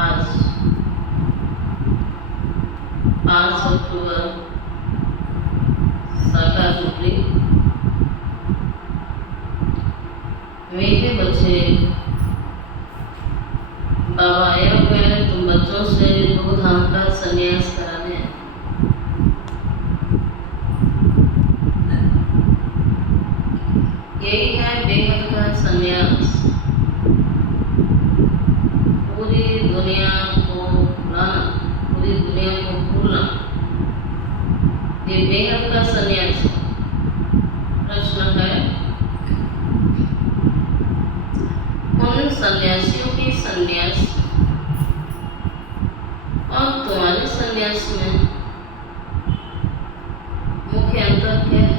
आज 5 अक्टूबर साकार झोपड़ी। मीठे बच्चे, बाबा आए हुए हैं तुम बच्चों से 2 धाम का संन्यास कराने। यही है बेहद का संन्यास। पूरी दुनिया को भुलाना, पूरी दुनिया को भूलना, ये बेहद का संन्यास। प्रश्न है, उन सन्यासियों की संन्यास और तुम्हारे संन्यास में मुख्य अंतर क्या है?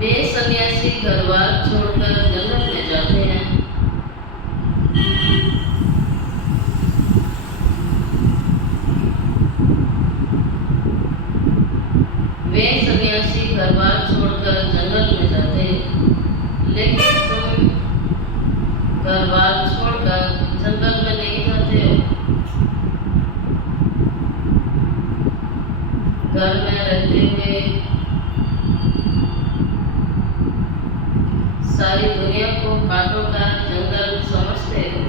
वे सन्यासी घर बार छोड़कर जंगल में जाते हैं। वे सन्यासी घर बार छोड़कर जंगल में जाते, लेकिन तुम घर बार छोड़कर जंगल में नहीं जाते हो। घर में रहते हुए सारी दुनिया को कांटों का जंगल समझते हो।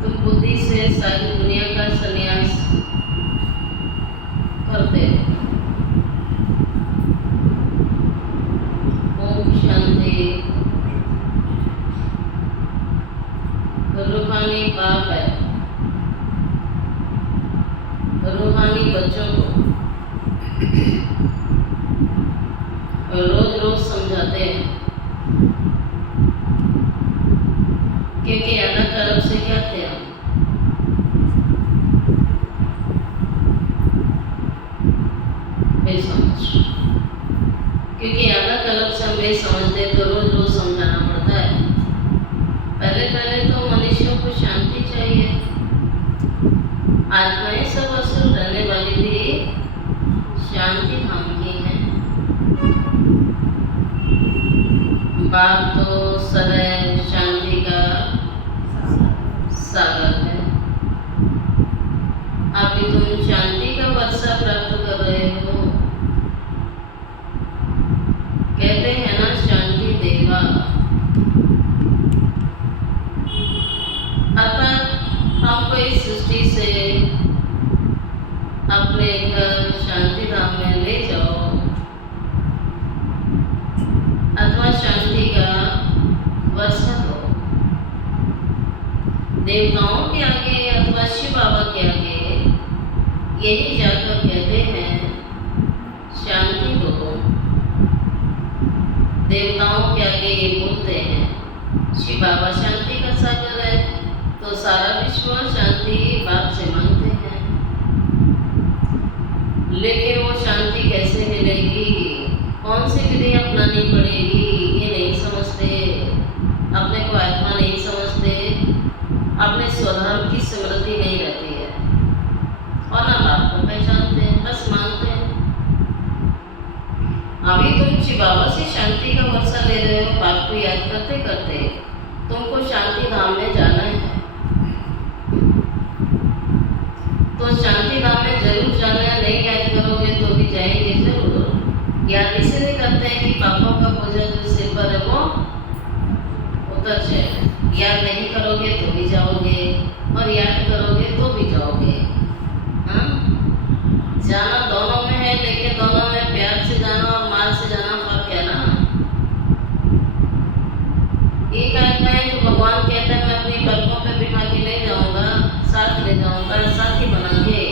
तुम बुद्धि से सारी दुनिया का संन्यास करते हो। ओम शांति। रूहानी बाप है, रूहानी बच्चों को रोज रोज समझाते हैं, क्योंकि अलग तरफ से क्या थे हम बेसमझ, क्योंकि अलग तरफ से हम बेसमझते तो रोज रोज समझाना पड़ता है। पहले पहले तो मनुष्यों को शांति चाहिए। आत्माएं सब असुर रहने वाली भी शांति धाम की हैं। बाप तो सदैव शांति का सागर है। अभी तुम शांति का वर्षा प्राप्त कर रहे हो। कहते हैं ना, शांति देवा। अर्थात हमको इस सृष्टि से अपने घर शांति धाम में ले जाओ, अथवा शांति का वर्षा दो। देवताओं के आगे अथवा शिव बाबा के आगे यही जाकर कहते हैं शांति दो। देवताओं के आगे ये बोलते हैं शिव बाबा शांति का सागर है, तो सारा विश्व शांति बाप से मांगते हैं। लेकिन वो शांति कैसे मिलेगी, कौन सी विधि अपनानी पड़ेगी, ये नहीं समझते। अपने को आत्मा नहीं समझते, अपने स्वधर्म की स्मृति नहीं रहती है, और ना बाप को पहचानते हैं, बस मानते हैं। अभी तुम शिव बाबा से शांति का वर्षा ले रहे हो, बाप को याद करते करते। तुमको शांति धाम में जाना है, तो शांति धाम में जरूर जाना है। नहीं याद करोगे तो भी जाएंगे जरूर। याद इसलिए करते हैं कि पापों का बोझा जो सिर पर है वो उतर जाए। याद नहीं करोगे तो भी जाओगे, और याद करोगे तो भी जाओगे। हाँ, जाना दोनों में है, लेकिन दोनों में प्यार से जाना और मार से जाना फर्क है ना। एक आत्मा है जो भगवान कहता है मैं अपनी पलकों पे बिठा के ले जाऊंगा, साथ ले जाऊंगा, साथी बना के,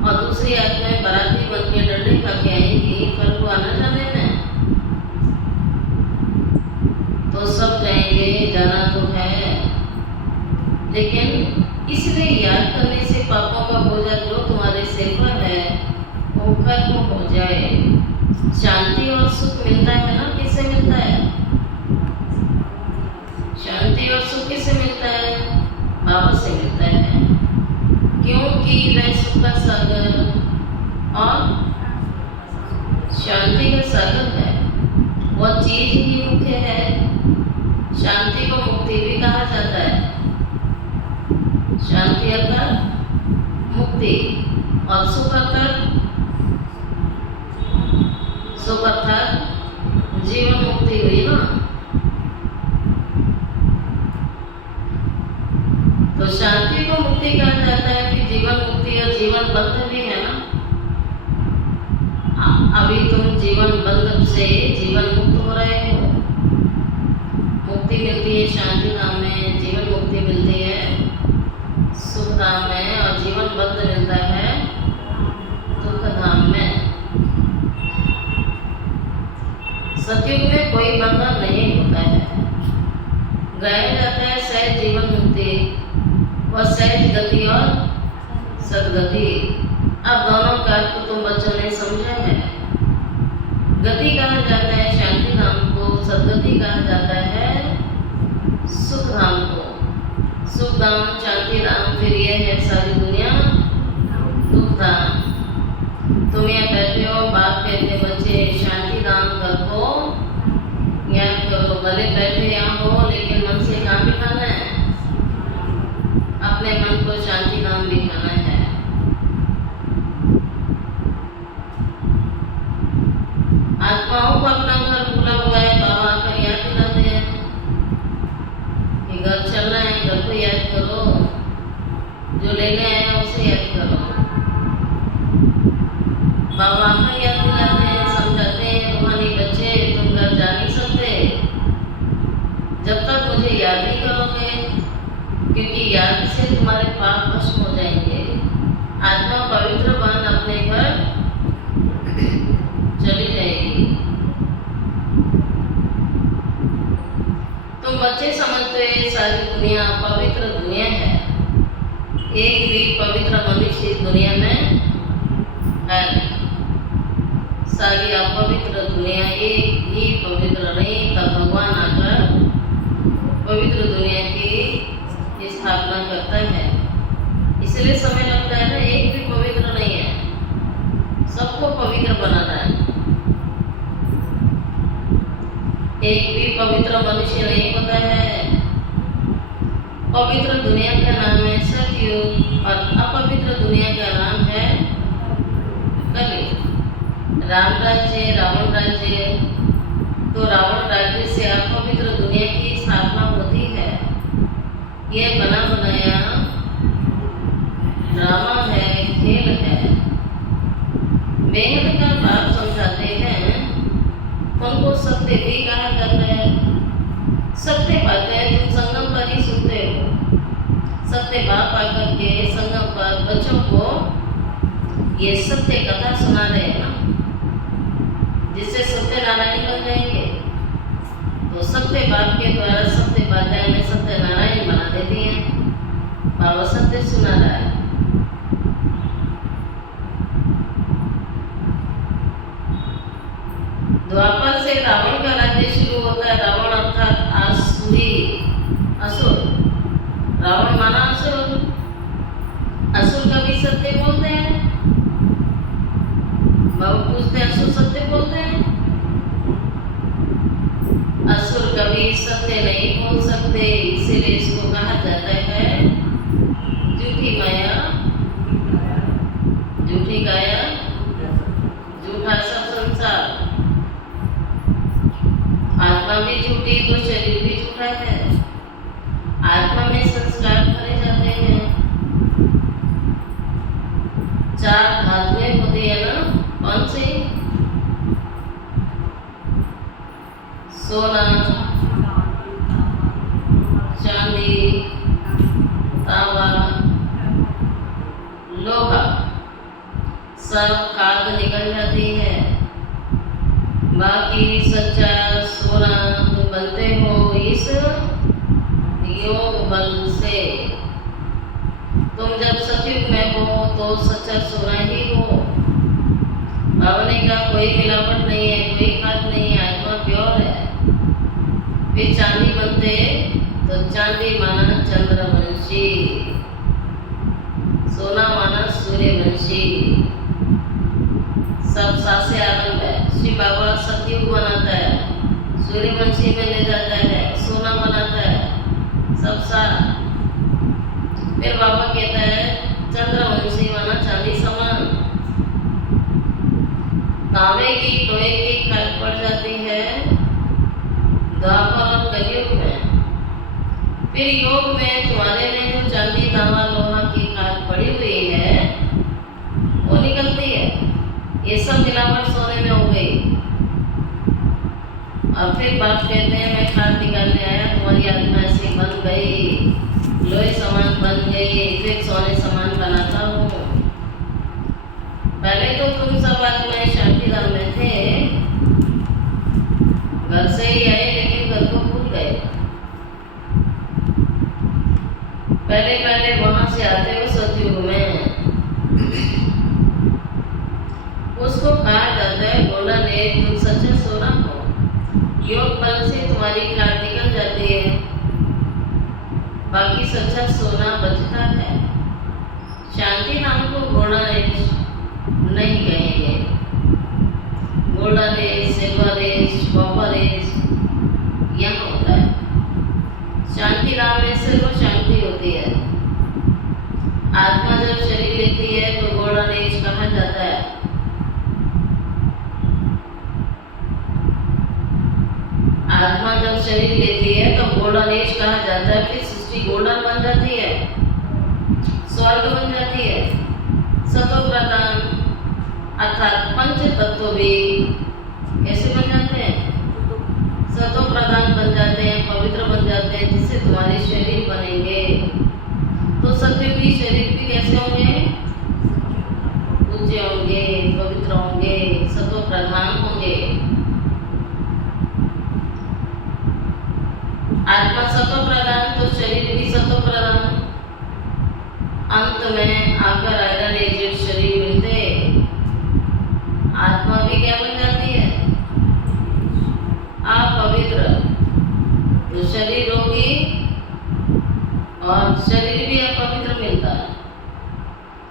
और दूसरी आत्माएं बराती बन के डंडे खा के आएंगी। फर्क हुआ ना जाने में। तो सब जाएंगे, जाना तो है, लेकिन इसलिए याद करने से पापों का बोझा जो तुम्हारे सिर पर है वो खत्म हो जाए। शांति और सुख मिलता है ना, किससे मिलता है? शांति और सुख किससे मिलता है? बाबा से मिलता है। चीज ही मुख्य है। शांति को मुक्ति भी कहा जाता है। शांति अर्थात मुक्ति और सुख अर्थात जीवन मुक्ति हुई ना। तो शांति को मुक्ति कहा जाता है कि जीवन मुक्ति और जीवन बंध भी है ना। अभी तुम जीवन बंधन से जीवन मुक्त हो रहे हो। मुक्ति मिलती है शांति धाम में, जीवन मुक्ति मिलती है सुख धाम में, और जीवन बंध मिलता है दुख धाम में। सतयुग में कोई बंधन नहीं होता है। गाया जाता है सहज जीवन मुक्ति व सहज गति और सदगति। अब दोनों का अर्थ तो तुम बच्चों ने समझा है। गति कहा जाता है शांति धाम को, सदगति कहा जाता है सुख धाम को। सुख धाम, शांति धाम, फिर ये है सारी दुनिया दुख धाम। तुम यहाँ बैठे हो, बाप कहते बच्चे शांति धाम को याद करो। भले बैठे यहाँ हो लेकिन मन से काम भी खाना है, अपने मन को शांति धाम भी खाना है। आत्माओं को अपना घर भूला हुआ है, बाबा आकर याद दिलाते हैं कि घर चलना है, घर को याद करो, जो लेने आया उसे याद करो। बाबा आकर याद दिलाते हैं, समझाते हैं, रूहानी बच्चे तुम घर जा नहीं सकते जब तक मुझे याद नहीं करोगे, क्योंकि याद से तुम्हारे पाप भस्म हो जाएंगे। आत्मा पवित्र बन अपने घर चली जाएगी। तुम बच्चे समझते सारी दुनिया पवित्र दुनिया है। एक भी पवित्र मनुष्य इस दुनिया में है। सारी अपवित्र दुनिया, एक भी पवित्र नहीं। तब भगवान आकर पवित्र दुनिया की स्थापना करता है। इसलिए समय लगता है ना, एक भी पवित्र नहीं है, सबको पवित्र बनाना है। एक भी पवित्र मनुष्य नहीं होता है। पवित्र दुनिया का नाम है सतयुग और अपवित्र दुनिया का नाम है कलयुग। राम राज्य, रावण राज्य, तो रावण राज्य से अपवित्र दुनिया की स्थापना होती है। यह बना बनाया ड्रामा है, खेल है। वेद का बाप समझाते हैं, उनको सत्य भी कहा जाता है। सत्य बातें तुम संगम पर ही सुनते हो। सत्य बाप आकर के संगम पर बच्चों को ये सत्य कथा सुना रहे हैं ना, जिससे सत्य नारायण बन जाएंगे। तो सत्य बाप के द्वारा सत्य बातें हमें सत्य नारायण बना देती हैं। बाबा सत्य सुना रहा है। द्वापर से रावण का राज्य शुरू होता है। रावण अर्थात आसुरी, असुर। रावण माना असुर। असुर कभी सत्य बोलते हैं? बाबा पूछते हैं, असुर सत्य बोलते हैं? असुर कभी सत्य नहीं बोल सकते, इसीलिए इसको कहा जाता है झूठी माया, झूठी काया, झूठा सब संसार। आत्मा भी झूठी तो शरीर भी झूठा है। आत्मा में संस्कार भरे जाते हैं। 4 धातुएं होती है ना, कौन सी? सोना, चांदी, तांबा, लोहा, सब खाद निकल जाती है। बाकी सच्चा सोना तुम बनते हो इस योग बल से। तुम जब सतयुग में हो तो सच्चा सोना ही हो। बाबा ने कहा कोई मिलावट नहीं है, कोई खाद नहीं है, आत्मा प्योर है। फिर चांदी बनते तो चांदी माना चंद्रवंशी, सोना माना सूर्यवंशी। सब सासे आरंभ है। श्री बाबा सतयुग बनाता है, सा। फिर बाबा कहता है चंद्रवंशी माना चांदी समान, तांबे की लोहे की खाद पड़ जाती है द्वापर और कलयुग में। फिर योग में तुम्हारे में जो चांदी तांबा लोहा की खाद पड़ी हुई है वो निकलती है। ये सब मिलावट सोने में हो गई। और फिर बात कहते हैं मैं खाद निकालने आया, तुम्हारी आत्मा ऐसी बन गई, लोहे समान बन गई, फिर सोने समान बनाता हूँ। पहले तो तुम सब आत्माएं शांतिधाम में थे, घर से ही आए लेकिन घर को भूल गए। पहले पहले वहां से आते हो सतयुग में, उसको कहा जाता है गोल्डन एज। तुम सच्चे सोना हो, योग बल से तुम्हारी खाद निकल जाती है, बाकी सच्चा सोना बचता है। शांति नाम को गोल्डन एज नहीं कहेंगे। Golden age, silver age, copper age यहाँ होता है। शांति नाम में सिर्फ शांति होती है। आत्मा जब शरीर लेती है तो गोल्डन एज कहा जाता है। आत्मा जब शरीर लेती है तो गोल्डन एज कहा जाता है। फिर सृष्टि गोल्डन बन जाती है, स्वर्ग बन जाती है। सतो प्रधान अर्थात पंच तत्व भी कैसे बन जाते हैं? सतो प्रधान बन जाते हैं, पवित्र बन जाते हैं, जिससे तुम्हारे शरीर बनेंगे। तो सत्युगी शरीर भी कैसे होंगे? पूज्य होंगे, पवित्र होंगे, सतो प्रधान होंगे। आत्मा सतो प्रधान तो शरीर भी सतो प्रधान। अंत में आकर आयरन एजेड शरीर मिलते, आत्मा भी क्या बन जाती है? अपवित्र। तो शरीर होगी और शरीर भी अपवित्र मिलता है,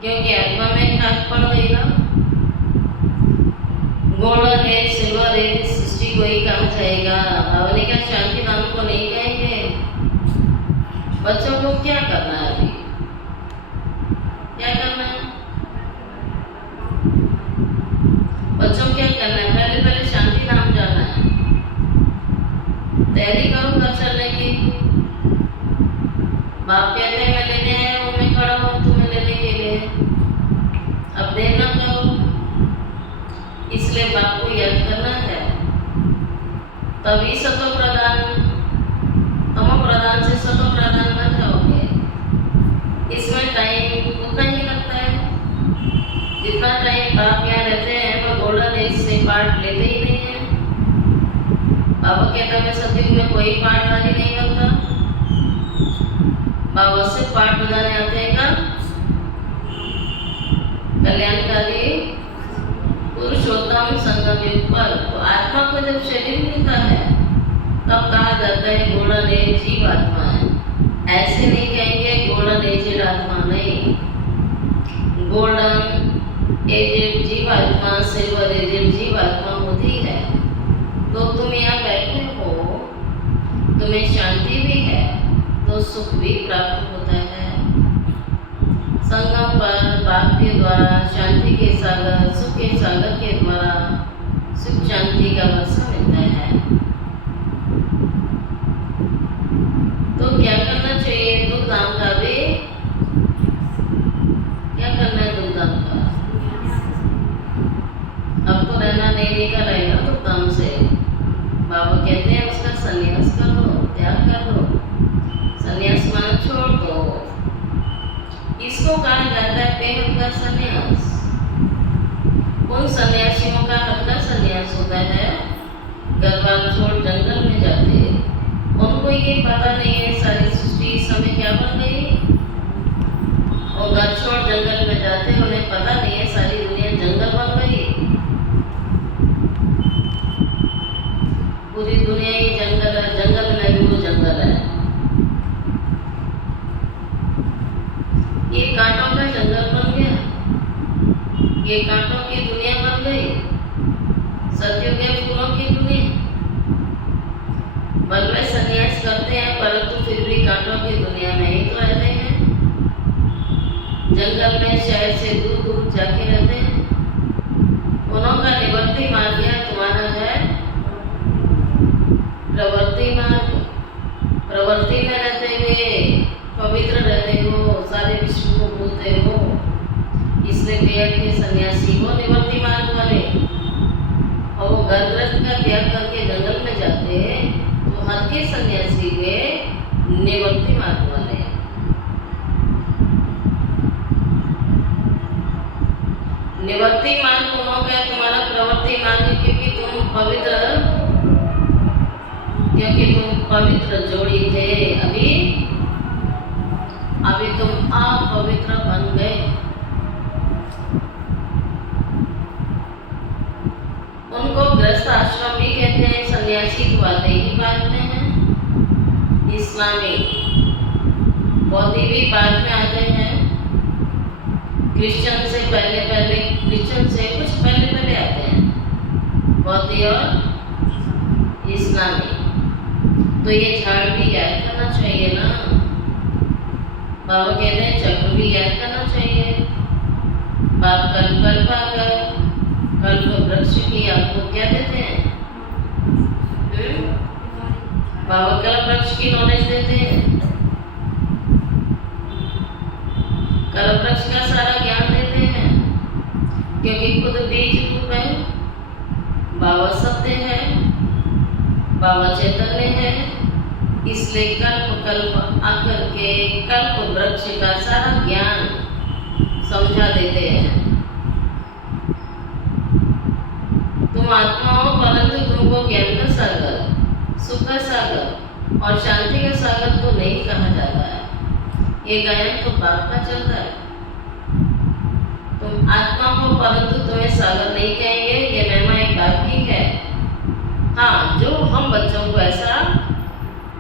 क्योंकि आत्मा में खाद पड़ गई ना। गोल्डन एज, सिल्वर एज सृष्टि को ही कहा जाएगा। भावने का शांति नाम को नहीं कहेंगे। बच्चों को क्या करना है अभी? क्या करना है बच्चों? क्या करना है? पहले पहले शांति नाम जाना है। तैयारी करो घर चलने की। बाप कहते हैं मैं लेने आया हूँ, मैं खड़ा हूँ तुम्हें लेने के लिए। अब देर ना करो, इसलिए बाप को याद करना है। तभी सतो प्रधान, तमो प्रधान से सतो प्रधान बन जाओगे। इसमें टाइम उतना ही लगता है जितना टाइम बाप यहाँ रहते हैं। वो गोल्डन एज से पार्ट लेते ही नहीं है। बाबा कहता मैं सतयुग में कोई पार्टधारी नहीं बनता। बाबा से पार्ट बजाने आते हैं कब? कल्याणकारी पुरुषोत्तम संगम युग पर। तो आत्मा को जब शरीर मिलता है तब कहा जाता है गोल्डन एज जीव आत्मा है। ऐसे नहीं कहेंगे गोल्डन एजेड आत्मा, नहीं। गोल्डन एजेड जीव आत्मा, सिल्वर एजेड जीव आत्मा होती है। तो तुम यहाँ बैठे हो, तुम्हें शांति भी है तो सुख भी प्राप्त होता है। संगम पर बाप के द्वारा शांति के सागर, सुख के सागर के द्वारा सुख शांति का वर्षा मिलता है। तो क्या करना चाहिए? दुखधाम का भी क्या करना है? दुखधाम का अब तो रहना नहीं निकल आएगा दुखधाम से। बाबा कहते हैं उसका संन्यास कर लो, त्याग कर लो। संन्यास माना छोड़ दो। इसको कहा जाता है बेहद का संन्यास। उन सन्यासियों का हल्का संन्यास होता है घर-बार छोड़ जंगल में जाते। उनको ये पता नहीं है सारी सृष्टि इस समय क्या बन गई। और घर छोड़ जंगल में जाते, उन्हें पता नहीं है सारी दुनिया जंगल बन गई। पूरी दुनिया ही जंगल है, जंगल में भी वो जंगल है। ये कांटों का जंगल बन गया, ये कांटों की दुनिया बन गई। सत्युग के फूलों की दुनिया। बल में संन्यास करते हैं परंतु फिर भी कांटों की जंगल में शहर से दूर दूर जाके रहते हैं, उन्हों का निवृत्ति मार्ग तुम्हारा है प्रवृत्ति मार्ग। प्रवृत्ति में रहते हुए पवित्र रहते हो, सारे विश्व को भूलते हो, इसलिए बेहद के सन्यासी हो निवृत्ति मार्ग वाले। और वो घर गृहस्थ का त्याग करके जंगल में जाते हैं, तो हद के सन्यासी हुए निवृत्ति मार्ग वाले। निवृत्ति मार्ग हो गया तुम्हारा प्रवृत्ति मार्ग, क्योंकि तुम पवित्र जोड़ी थे, अभी तुम अपवित्र बन गए। उनको गृहस्थ आश्रम भी कहते हैं, सन्यासी की बातें ही बाद में हैं। इस्लामी बौद्धि भी बाद में आते हैं, क्रिश्चियन से कुछ पहले आते हैं बौद्धि और इस्लामी। तो ये झाड़ भी याद करना चाहिए ना। बाबा कहते हैं चक्र भी याद करना चाहिए। बाप कल्प वृक्ष की आपको क्या देते हैं? बाबा कल्प वृक्ष की नॉलेज देते हैं, कल्प वृक्ष का सारा ज्ञान देते हैं, क्योंकि खुद बीज रूप है, बाबा सत्य है, बाबा चैतन्य है, इसलिए कल्प आकर के कल्प वृक्ष का सारा ज्ञान समझा देते हैं। तुम आत्मा हो, परंतु तुमको ज्ञान का सागर, सुख का सागर और शांति का सागर तो नहीं कहा जाता है। ये गायन तो बाप का चल रहा है। तुम आत्मा हो, परंतु तुम्हें सागर नहीं कहेंगे, ये महिमा एक बाप की है। हाँ, जो हम बच्चों को ऐसा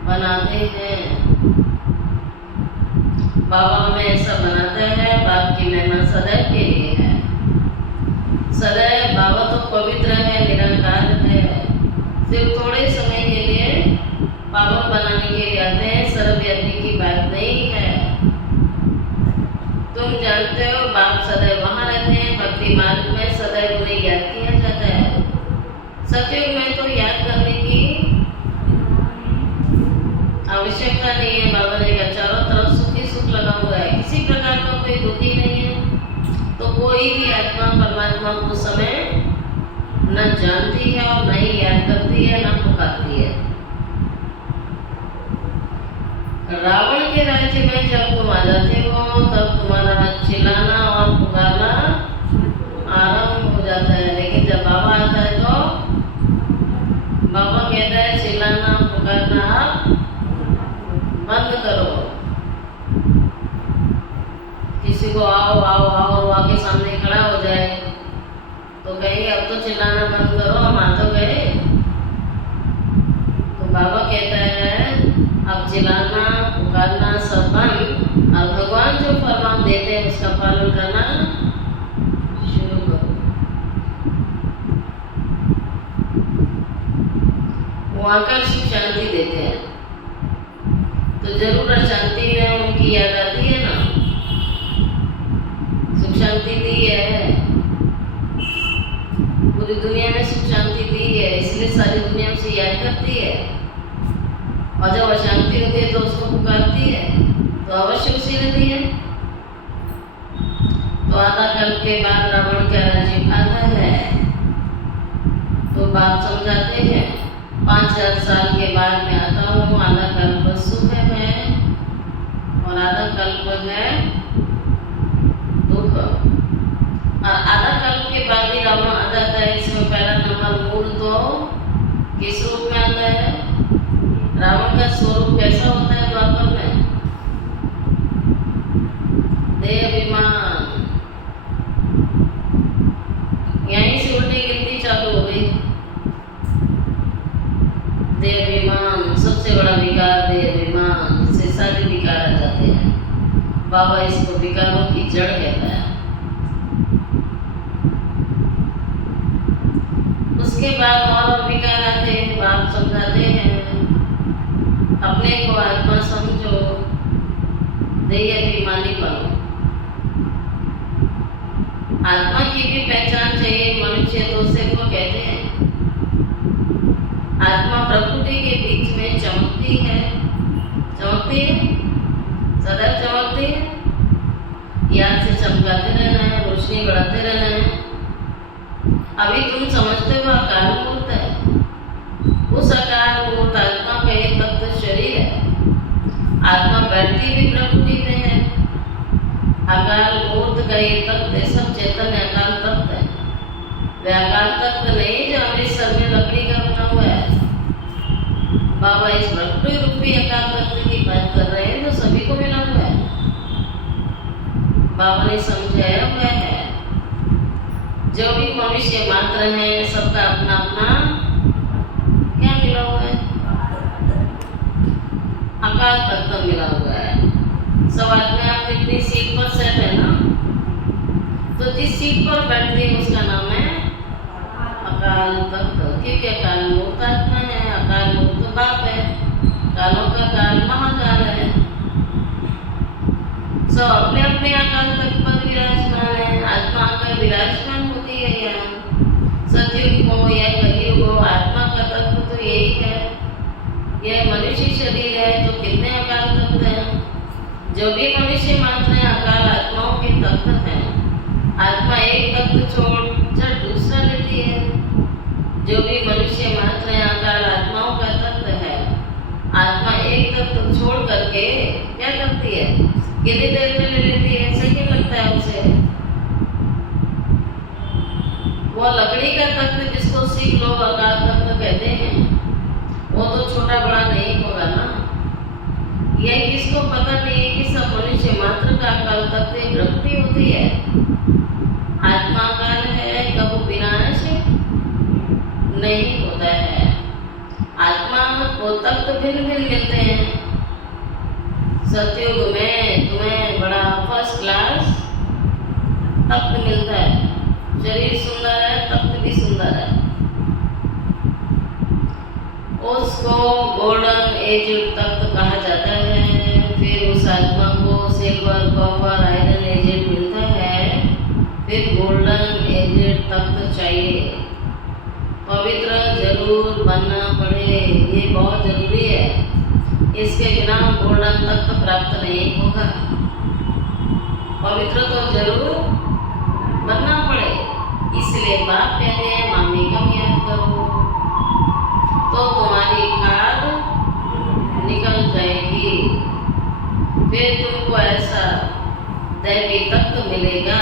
बनाते हैं, बाबा हमें ऐसा बनाता है, बाप की महिमा सदैव के लिए है। सदैव बाबा तो पवित्र है, निरंकार है, सिर्फ थोड़े समय के लिए पावन बनाने के लिए आते हैं, सर्वव्यापी की बात नहीं है। तुम जानते हो बाप सदैव वहाँ रहते हैं, भक्ति मार्ग में सदैव उन्हें याद किया जाता है। सतयुग में तो याद करने की आवश्यकता नहीं है। बाबा ने कहा चारों तरफ सुख ही सुख लगा हुआ है, किसी प्रकार का कोई दुखी नहीं है। तो कोई भी आत्मा परमात्मा को समय न जानती है और न ही याद करती है, न पुकारती है। रावण के राज्य में जब तुम आ जाते हो, तब तुम्हारा चिल्लाना और पुकारना आरंभ हो जाता है। लेकिन जब बाबा आता है तो बाबा कहता है चिल्लाना पुकारना आप बंद करो। किसी को आओ आओ आओ वो आके सामने खड़ा हो जाए तो कहेंगे अब तो चिल्लाना बंद करो, हम आ तो गए। तो बाबा कहता है अब चिल्लाना पुकारना सब बंद, और भगवान जो फरमान देते हैं उसका पालन करना शुरू करो। वो आकर सुख शांति देते हैं, तो जरूर शांति में उनकी याद आती है ना। सुख शांति दी है, पूरी दुनिया में सुख शांति दी है, इसलिए सारी दुनिया उसे याद करती है। और जब अशांति होती है तो उसको पुकारती है, तो अवश्य उसी ने दी है। तो आधा कल्प के बाद रावण का राज्य आता है, तो बाप समझाते हैं 5000 साल के बाद में आता हूँ, आधा कल्प सुख है और आधा कल्प है दुख। और आधा कल्प के बाद ही रावण आ जाता है। इसमें पहला नंबर मूल तो किस रूप में आता है? रावण का स्वरूप कैसा होता है द्वापर में? देहाभिमान। यहीं से उल्टी गिनती चालू हो गई। देहाभिमान सबसे बड़ा विकार, देहाभिमान, जिससे सारे विकार आ जाते हैं। बाबा इसको विकारों की जड़ कहता है। उसके बाद और विकार आते हैं। बाप समझाते हैं अपने को आत्मा समझो, देहाभिमानी बनो। आत्मा की भी पहचान चाहिए। मनुष्य तो सिर्फ कहते हैं आत्मा प्रकृति के बीच में चमकती है, चमकती है, सदैव चमकती है। याद से चमकाते रहना है, रोशनी बढ़ाते रहना है। अभी तुम समझते हो अकाल मूर्त है, उस अकाल मूर्त आत्मा का एक तत्व शरीर है। आत्मा बैठती भी प्रकृति में है। अकाल मूर्त का ये तत्व सब चैतन्य अकाल तत्व है। वे अकाल तत्व नहीं जो अमृतसर में लकड़ी का बना हुआ है। बाबा इस प्रकृति रूपी अकाल तत्व की बात कर रहे हैं जो सभी को मिला हुआ है। बाबा ने समझाया हुआ है जो भी मनुष्य मात्र है सबका अपना अपना क्या मिला हुआ है, अकाल तत्व मिला हुआ है। सब आदमी आप इतनी सीट पर सेट है ना, तो जिस सीट पर बैठते हैं उसका नाम है अकाल तत्व। क्योंकि अकाल मूर्त आत्मा है, अकाल मूर्त बाप है, कालों का काल महाकाल है। सब अपने अपने अकाल तत्व पर विराजमान है। आत्मा का विराजमान होती है यहाँ। सतयुग हो या कलयुग हो, आत्मा का तत्व तो यही है। यह मनुष्य शरीर है तो कितने अकाल तत्व हैं। जो भी मनुष्य मात्र है अकाल आत्माओं के तत्व हैं। आत्मा एक तत्व छोड़ दूसरा लेती है। जो भी मनुष्य मात्र है अकाल आत्माओं का तत्व है। आत्मा एक तत्व छोड़ करके क्या करती है, कितनी देर में ले लेती है, सही लगता है उसे। वो लकड़ी का तत्व जिसको सिख लोग अकाल तत्व कहते हैं, वो तो छोटा बड़ा नहीं होगा ना। यह किसको पता नहीं है कि सब मनुष्य मात्र का अकाल तत्व प्रकृति होती है। आत्मा काल है, कब विनाश नहीं होता है। आत्मा को तत्व भिन्न भिन्न मिलते हैं। सतयुग में तुम्हें बड़ा फर्स्ट क्लास तत्व मिलता है। शरीर सुंदर है, तत्व भी सुंदर है। उसको गोल्डन एज तत्व कहा जाता है। फिर उस आत्मा को सिल्वर, कॉपर, आयरन एजेड मिलता है। फिर गोल्डन एजेड तत्व चाहिए। पवित्र जरूर बनना पड़े, ये बहुत जरूरी है। इसके बिना गोल्डन तत्व प्राप्त नहीं होगा। पवित्र तो जरूर बनना पड़े। इसलिए बाप कहते हैं मम्मी कम याद करो तो तुम्हारी खाद निकल जाएगी। फिर तुमको ऐसा दैवी तत्व मिलेगा।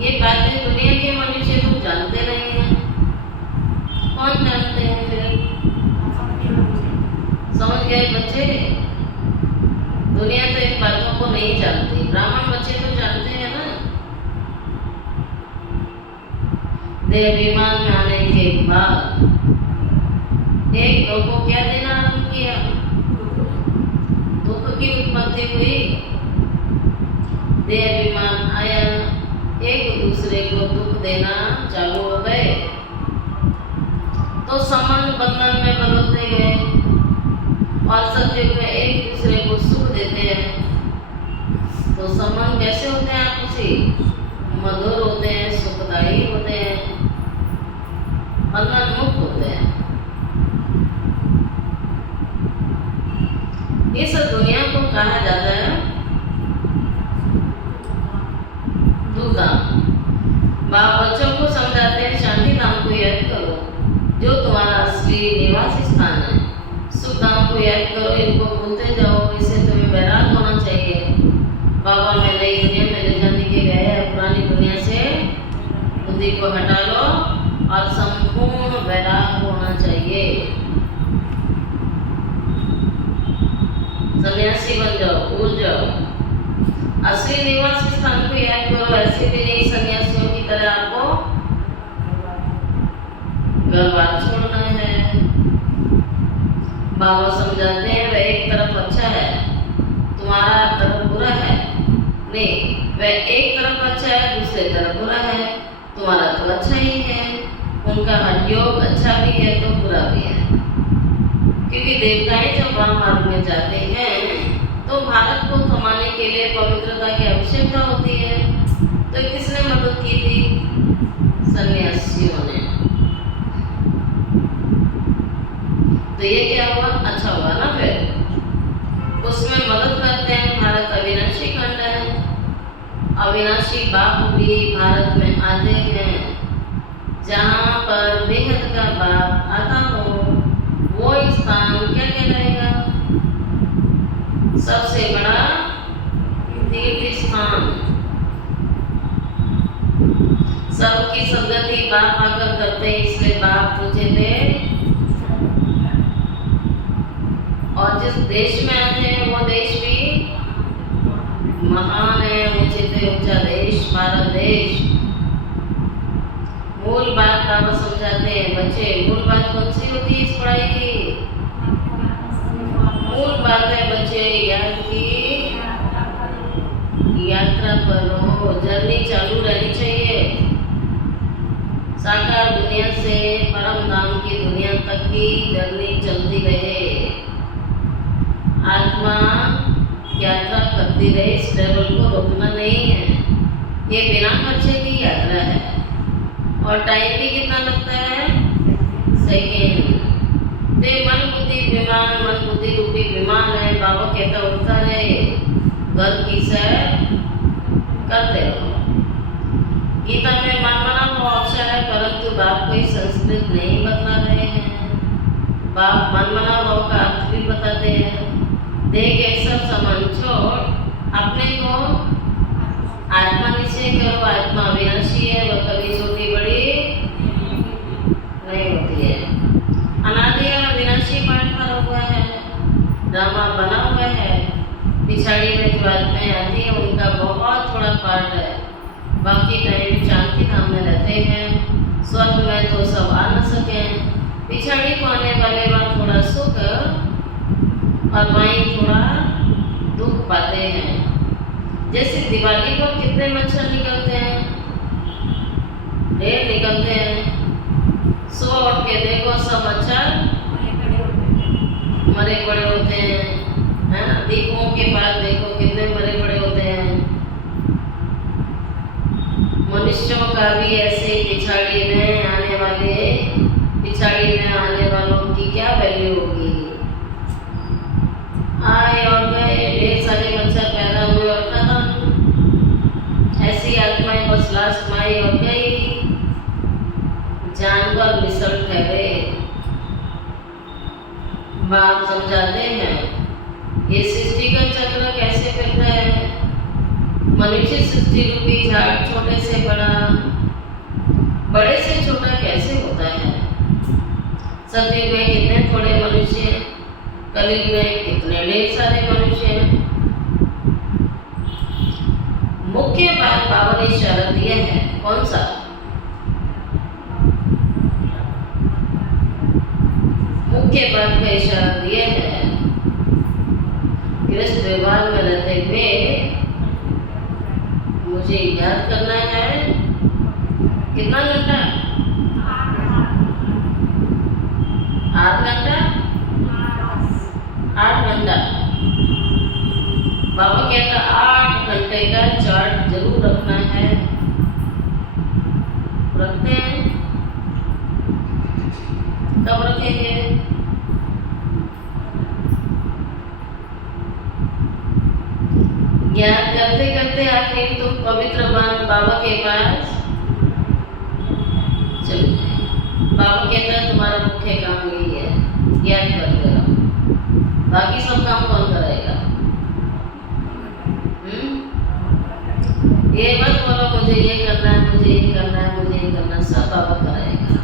ये बातें दुनिया के मनुष्य तो जानते नहीं हैं। कौन जानते हैं? फिर समझ गए बच्चे? दुनिया तो इन बातों को नहीं जानती। ब्राह्मण बच्चे तो जानते हैं ना। देहाभिमान में आने के बाद एक लोग को क्या देना आरंभ किया, दुख की उत्पत्ति हुई। देहाभिमान आया, एक दूसरे को दुख देना चालू हो गए, तो संबंध बंधन में बदलते गए और सतयुग में एक दूसरे को सुख देते हैं। तो संबंध कैसे होते हैं आपसी? मधुर होते हैं, सुखदायी होते हैं, बंधन मुक्त होते हैं। इस दुनिया को कहा जाता है दुर्धाम। बाप बच्चों को समझाते हैं शांति धाम को याद करो जो तुम्हारा असली निवास स्थान है। सुख धाम को याद करो, इनको भूलते जाओ। इसे तुम्हें बैराग होना चाहिए। बाबा मैं नई दुनिया में ले जाने के लिए आया। पुरानी दुनिया से बुद्धि को हटा लो और संपूर्ण बैराग होना चाहिए। सन्यासी बन जाओ, भूल जाओ। असली निवास स्थान को याद करो। ऐसे भी नहीं सन्यासियों की तरह आपको घर बार छोड़ना है। बाबा समझाते हैं वह एक तरफ अच्छा है, तुम्हारा तरफ बुरा है। नहीं, वह एक तरफ अच्छा है, दूसरे तरफ बुरा है। तुम्हारा तो अच्छा ही है। उनका हठ योग अच्छा भी है तो बुरा भी है। क्योंकि देवताएं जब वाम मार्ग में जाते हैं तो भारत को थमाने के लिए पवित्रता की आवश्यकता होती है। तो किसने मदद की थी? सन्यासियों ने। तो ये क्या हुआ? अच्छा हुआ ना। फिर उसमें मदद करते हैं। भारत अविनाशी खंड है, अविनाशी बाप भी भारत में आते हैं। जहाँ पर बेहद का बाप आता हो वो स्थान क्या कहलाएगा? सबसे बड़ा तीर्थ स्थान। सबकी संगति बाप आकर करते, इसलिए बाप पूछे थे। और जिस देश में आते हैं वो देश भी महान है, ऊंचे से ऊंचा देश भारत देश। मूल बात बाबा समझाते हैं बच्चे। मूल बात कौन सी होती है इस पढ़ाई की? मूल बात है बच्चे याद की, यात्रा करो, जर्नी चालू रहनी चाहिए। साकार दुनिया से परम धाम की दुनिया तक की जर्नी चलती रहे। आत्मा यात्रा करती रहे, इस ट्रेवल को रोकना नहीं है। ये बिना खर्चे की यात्रा है और टाइम भी कितना लगता है? सेकेंड। ते मन बुद्धि विमान, मन बुद्धि रूपी विमान है। बाबा कहता उठता रहे, घर की सैर करते रहो। गीता में मन मना हुआ अक्षर है, परंतु बाप कोई संस्कृत नहीं बता रहे हैं। बाप मन मना हुआ का अर्थ भी बताते हैं। देह के सब सामान छोड़ अपने को आत्मा निश्चय करो। आत्मा अविनाशी है, वह कभी छोटी बड़ी नहीं होती है। अनादि और अविनाशी पाठ भरा हुआ है, ड्रामा बना हुआ है। पिछाड़ी में जो आत्माएं आती है उनका बहुत थोड़ा पार्ट है। बाकी टाइम शांति धाम में रहते हैं। स्वर्ग में तो सब आ न सके। पिछाड़ी को आने वाले वहाँ थोड़ा सुख और वहीं थोड़ा दुख पाते हैं। जैसे दिवाली पर कितने मच्छर निकलते हैं? ढेर निकलते हैं। सुबह उठ के देखो सब मच्छर मरे पड़े होते हैं, है ना? दीपों के पास देखो कितने मरे पड़े होते हैं। मनुष्यों का भी ऐसे पिछाड़ी में आने वालों की क्या वैल्यू होगी? आए और गए, ढेर सारे मच्छर पैदा हुए और खत्म। ऐसी आत्माएं बस लास्ट माई और गई, जानवर मिसल ठहरे। बाप समझाते हैं ये सृष्टि का चक्र कैसे फिरता है। मनुष्य सृष्टि रूपी झाड़ छोटे से बड़ा, बड़े से छोटा कैसे होता है? सतयुग में कितने थोड़े मनुष्य हैं, कलयुग में कितने ढेर सारे मनुष्य हैं। मुख्य बात बाबा ने इशारा दिया है, कौन सा? मुख्य बात का इशारा दिया है। गृहस्थ व्यवहार में रहते हुए मुझे याद करना है। कितना घंटा? 8 घंटा। 8 घंटा। बाबा कहता 8 घंटे का चार्ट जरूर रखना है। रखते हैं? कब रखेंगे? ज्ञान करते करते आखिर तुम पवित्र बन बाबा के पास चलो। बाबा कहता है तुम्हारा मुख्य काम यही है, ज्ञान करते रहो। बाकी सब काम कौन करेगा? ये मत बोलो मुझे ये करना है, मुझे ये करना है, मुझे ये करना है। सब बाबा करेगा।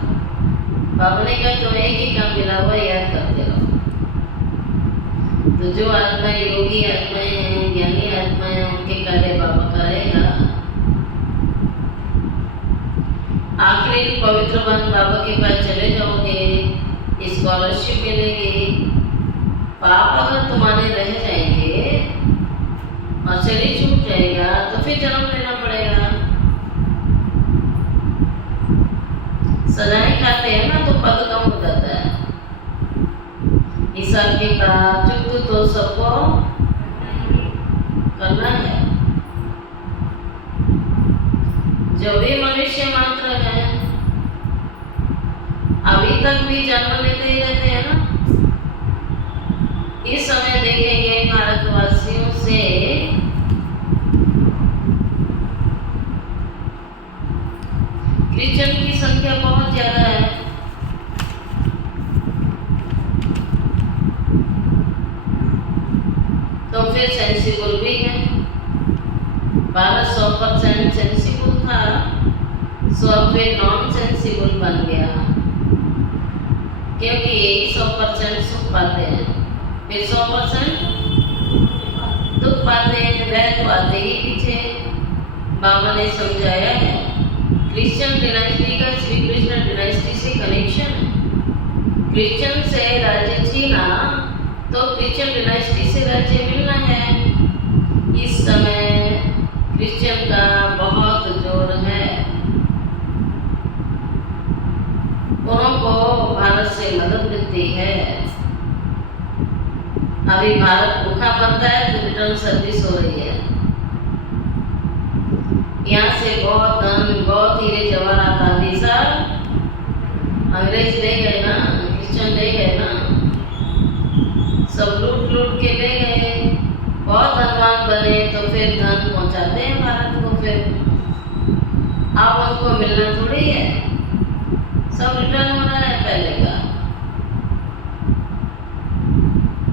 बाबा ने कहा तो एक ही काम मिला हुआ, याद करते रहो। तो जो आत्माएं योगी आत्माएं हैं, ज्ञानी आत्माएं हैं, उनके कार्य बाबा करेगा। आखिरी पवित्र बन बाबा के पास चले जाओगे, स्कॉलरशिप मिलेगी। पाप अगर तुम्हारे रह जाएंगे और शरीर छूट जाएगा तो फिर जन्म लेना पड़ेगा। सजाएं खाते हैं ना तो पद कम हो जाता है। हिसाब किताब चुप तो सबको करना है। जो भी मनुष्य मात्र है अभी तक भी जन्म लेते ही रहते हैं ना। इस समय देखेंगे भारतवासियों से क्रिश्चियन की संख्या बहुत ज्यादा है। तो फिर सेंसिबल भी है। भारत 100% सेंसिबल था, सो अब फिर नॉन सेंसिबल बन गया, क्योंकि यही 100% सुख पाते हैं, फिर 100% दुख पाते हैं। वह तो आते ही पीछे बाबा ने समझाया है। क्रिश्चियन डिनास्टी का श्री कृष्ण डिनास्टी से कनेक्शन है। क्रिश्चियन से राज्य छीना तो क्रिश्चियन डिनास्टी से राज्य मिलना है। इस समय क्रिश्चियन का बहुत जोर है। उनको भारत से मदद मिलती है। अभी भारत भूखा पड़ता है तो रिटर्न सर्विस हो रही है। यहाँ से बहुत धन, बहुत हीरे जवाहरात आदि सब अंग्रेज ले गए ना, क्रिश्चियन ले गए ना, सब लूट लूट के ले गए। बहुत धनवान बने तो फिर धन पहुंचाते हैं भारत को। फिर अब उनको मिलना थोड़ी है, सब रिटर्न हो रहा है पहले का।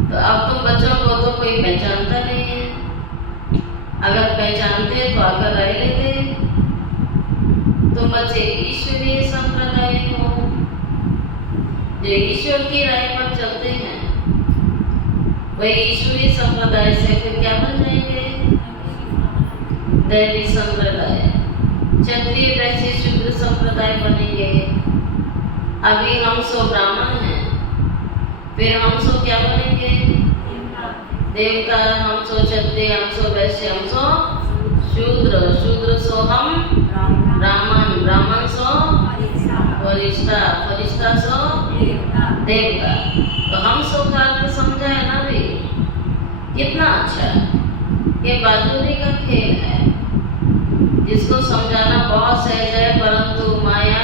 तो अब तुम बच्चों को तो कोई पहचानता नहीं है। अगर पहचानते तो आकर राय लेते। तुम बच्चे ईश्वरीय संप्रदाय हो, जो ईश्वर की राय पर चलते हैं, वही ईश्वरीय संप्रदाय से फिर क्या बन जाएंगे? दैवी संप्रदाय, क्षत्रिय, वैश्य, शूद्र संप्रदाय बनेंगे। अभी हम सो ब्राह्मण हैं, फिर हम सो क्या बनेंगे? देवता। हम सो क्षत्रिय, हम सो वैश्य, हम सो शूद्र, शूद्र सो हम ब्राह्मण, ब्राह्मण सो फरिश्ता, फरिश्ता सो देवता। तो हम सो का अर्थ समझा है ना भी? कितना अच्छा। ये बहादुरी का खेल है, जिसको समझाना बहुत सहज है, परंतु माया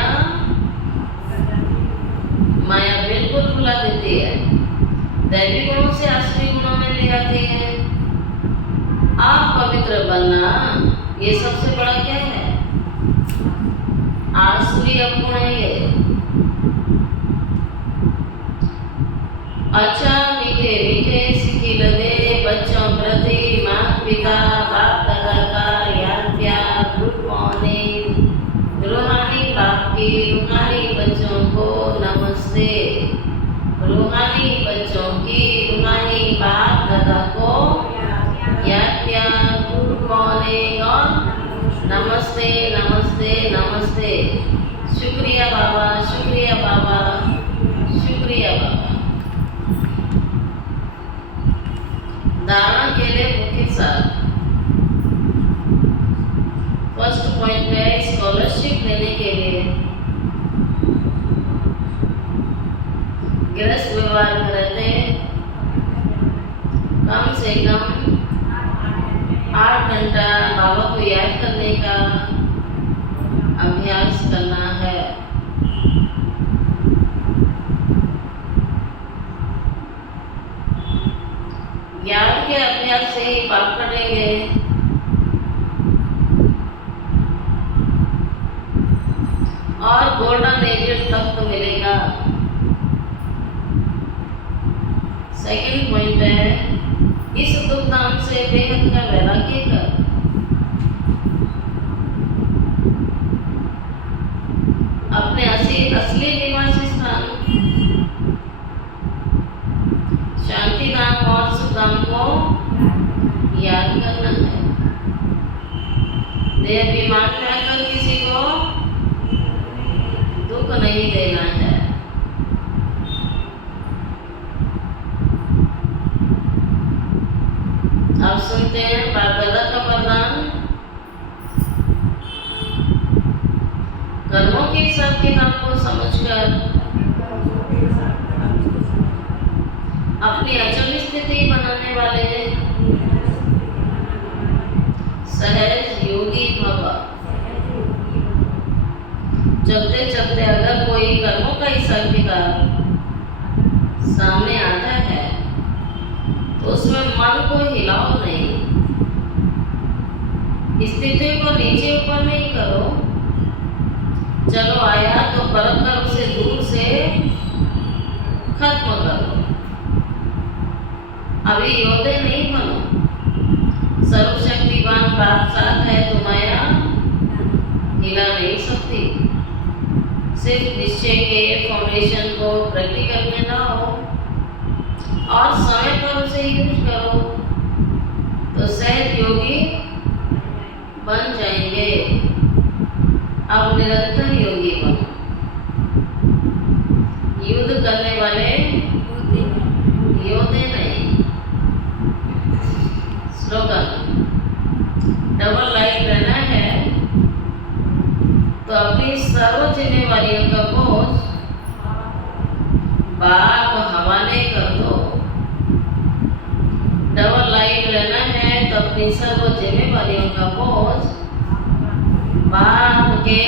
बिल्कुल भुला देती है। दैवी गुणों से असली गुणों में ले आती है। आप पवित्र बनना, ये सबसे बड़ा क्या है? आसुरी अवगुण है ये। अच्छा मीठे मीठे सिखिल दे बच्चों प्रति माता पिता बाप दादा का याद प्यार। Good morning. रूहानी बाप की रूहानी बच्चों को नमस्ते। रूहानी बच्चों की रूहानी बाप दादा को याद प्यार, गुड मॉर्निंग और नमस्ते नमस्ते नमस्ते। शुक्रिया बाबा, शुक्रिया बाबा, शुक्रिया बाबा। धारणा के लिए मुख्य सार। फर्स्ट पॉइंट है स्कॉलरशिप लेने के लिए गृहस्थ व्यवहार करते कम से कम 8 घंटा बाबा को याद करने का अभ्यास करना है। याद के अभ्यास से ही पाप कटेंगे। और गोल्डन एज तक मिलेगा। सेकंड पॉइंट है इस दुख धाम से बेहद का वैराग्य कर। अपने असली निवासी स्थान शांति धाम और सुख धाम को याद करना है। देह विमान में आकर किसी को दुख नहीं देना है। अब सुनते हैं बाप दादा का वरदान। कर्मों के हिसाब किताब को समझकर अपनी अचल स्थिति बनाने वाले सहज योगी भव। चलते चलते अगर कोई कर्मों का ही सर्टिफिकेट सामने आता है तो उसमें मन को हिलाओ नहीं, स्थिति को नीचे ऊपर नहीं करो। चलो आया तो परम कर्म से दूर से खत्म करो। अभी योद्धे नहीं बनो। सर्वशक्तिवान बाप साथ है तो माया हिला नहीं सकती। सिर्फ निश्चय के फाउंडेशन को प्रैक्टिकल में लाओ और समय पर उसे यूज करो तो सहज योगी बन जाएंगे। अब निरंतर योगी बनो। युद्ध करने वाले योद्धे नहीं। स्लोगन, डबल लाइफ रहना है तो अपनी सर्व जिम्मेवारियों का बोझ बाप हवाले कर दो। डबल लाइफ रहना है तो अपनी सर्व जिम्मेवारियों का बोझ बाप के